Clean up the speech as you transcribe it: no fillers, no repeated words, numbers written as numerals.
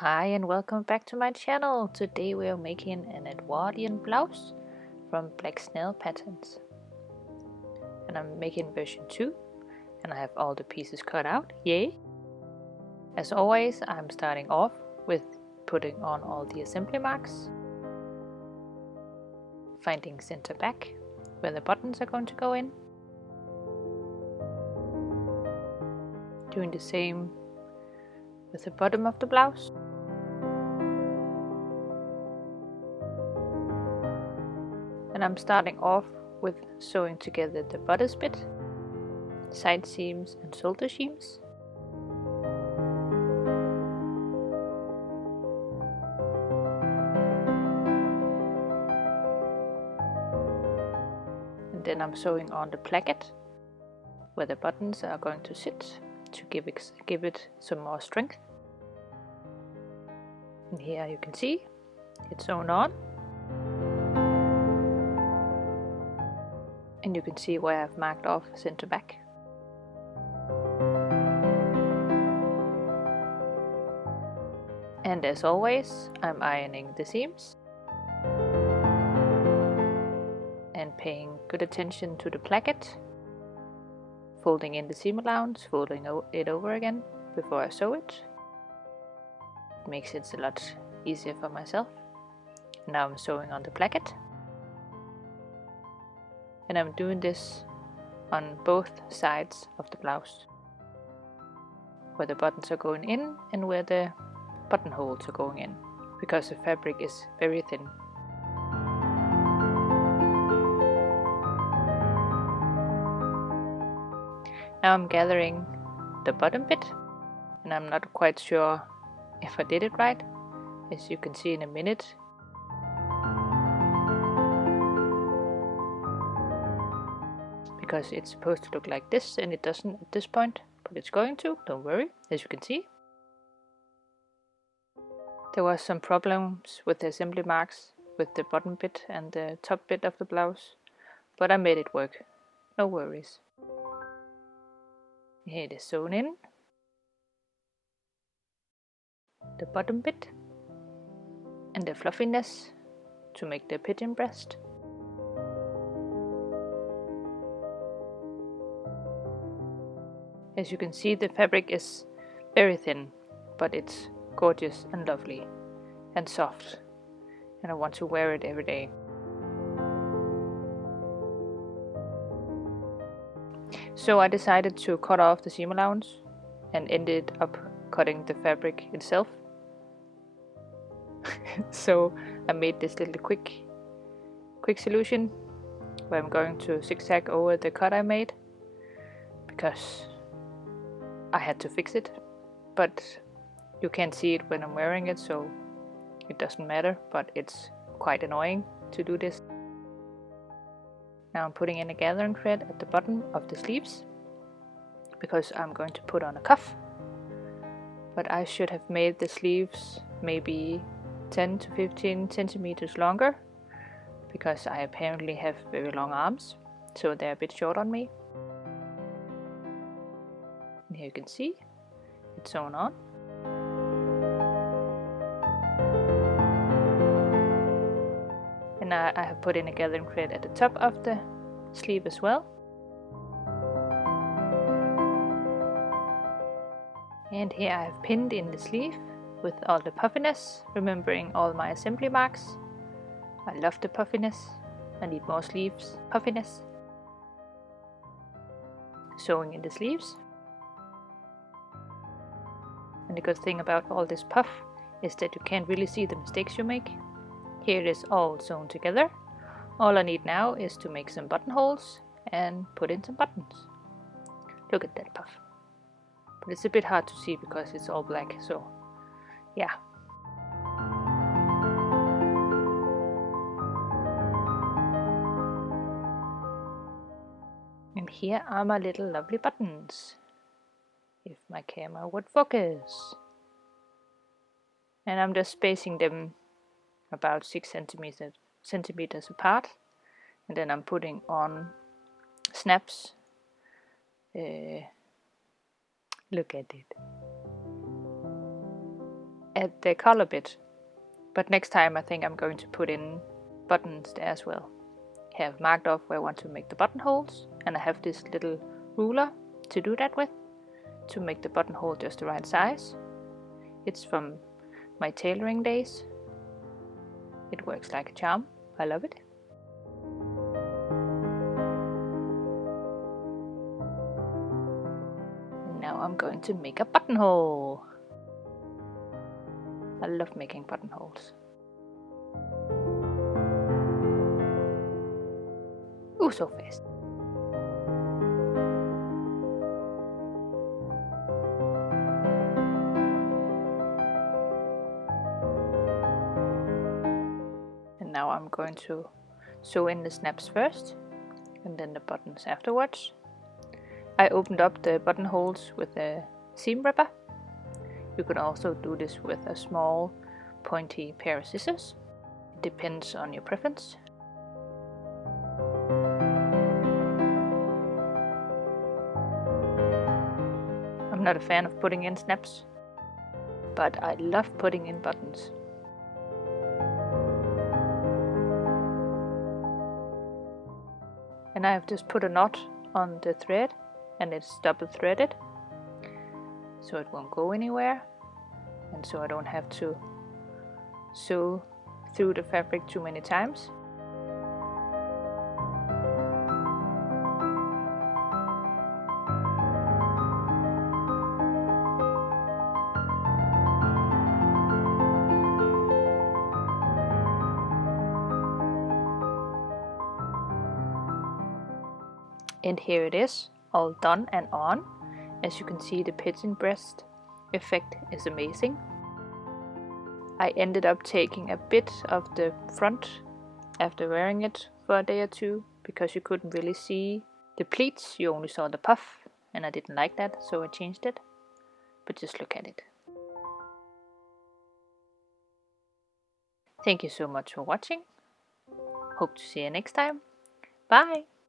Hi and welcome back to my channel. Today we are making an Edwardian blouse from black snail patterns. And I'm making version 2 and I have all the pieces cut out, yay! As always, I'm starting off with putting on all the assembly marks, finding center back where the buttons are going to go in, doing the same with the bottom of the blouse. And I'm starting off with sewing together the bodice bit, side seams and shoulder seams. And then I'm sewing on the placket where the buttons are going to sit to give it some more strength. And here you can see it's sewn on. And you can see where I've marked off center back. And as always, I'm ironing the seams and paying good attention to the placket, folding in the seam allowance, folding it over again before I sew it. It makes it a lot easier for myself. Now I'm sewing on the placket. And I'm doing this on both sides of the blouse, where the buttons are going in and where the buttonholes are going in, because the fabric is very thin. Now I'm gathering the bottom bit, and I'm not quite sure if I did it right, as you can see in a minute. Because it's supposed to look like this, and it doesn't at this point, but it's going to, don't worry, as you can see. There was some problems with the assembly marks with the bottom bit and the top bit of the blouse, but I made it work, no worries. Here it is sewn in, the bottom bit and the fluffiness to make the pigeon breast. As you can see, the fabric is very thin, but it's gorgeous and lovely and soft, and I want to wear it every day. So I decided to cut off the seam allowance and ended up cutting the fabric itself. So I made this little quick solution where I'm going to zigzag over the cut I made, because I had to fix it, but you can't see it when I'm wearing it, so it doesn't matter, but it's quite annoying to do this. Now I'm putting in a gathering thread at the bottom of the sleeves, because I'm going to put on a cuff, but I should have made the sleeves maybe 10 to 15 centimeters longer, because I apparently have very long arms, so they're a bit short on me. And here you can see it's sewn on. And I have put in a gathering thread at the top of the sleeve as well. And here I have pinned in the sleeve with all the puffiness, remembering all my assembly marks. I love the puffiness. I need more sleeves puffiness. Sewing in the sleeves. And the good thing about all this puff is that you can't really see the mistakes you make. Here it is all sewn together. All I need now is to make some buttonholes and put in some buttons. Look at that puff. But it's a bit hard to see because it's all black, so yeah. And here are my little lovely buttons, if my camera would focus. And I'm just spacing them about 6 centimeters apart, and then I'm putting on snaps. Look at it. add the color bit. But next time I think I'm going to put in buttons there as well. I have marked off where I want to make the buttonholes, and I have this little ruler to do that with, to make the buttonhole just the right size. It's from my tailoring days. It works like a charm. I love it. And now I'm going to make a buttonhole. I love making buttonholes. Ooh, so fast. And now I'm going to sew in the snaps first, and then the buttons afterwards. I opened up the buttonholes with a seam ripper. You can also do this with a small pointy pair of scissors. It depends on your preference. I'm not a fan of putting in snaps, but I love putting in buttons. And I have just put a knot on the thread, and it's double threaded, so it won't go anywhere, and so I don't have to sew through the fabric too many times. And here it is, all done and on. As you can see, the pigeon breast effect is amazing. I ended up taking a bit of the front after wearing it for a day or two, because you couldn't really see the pleats, you only saw the puff, and I didn't like that, so I changed it. But just look at it. Thank you so much for watching. Hope to see you next time. Bye!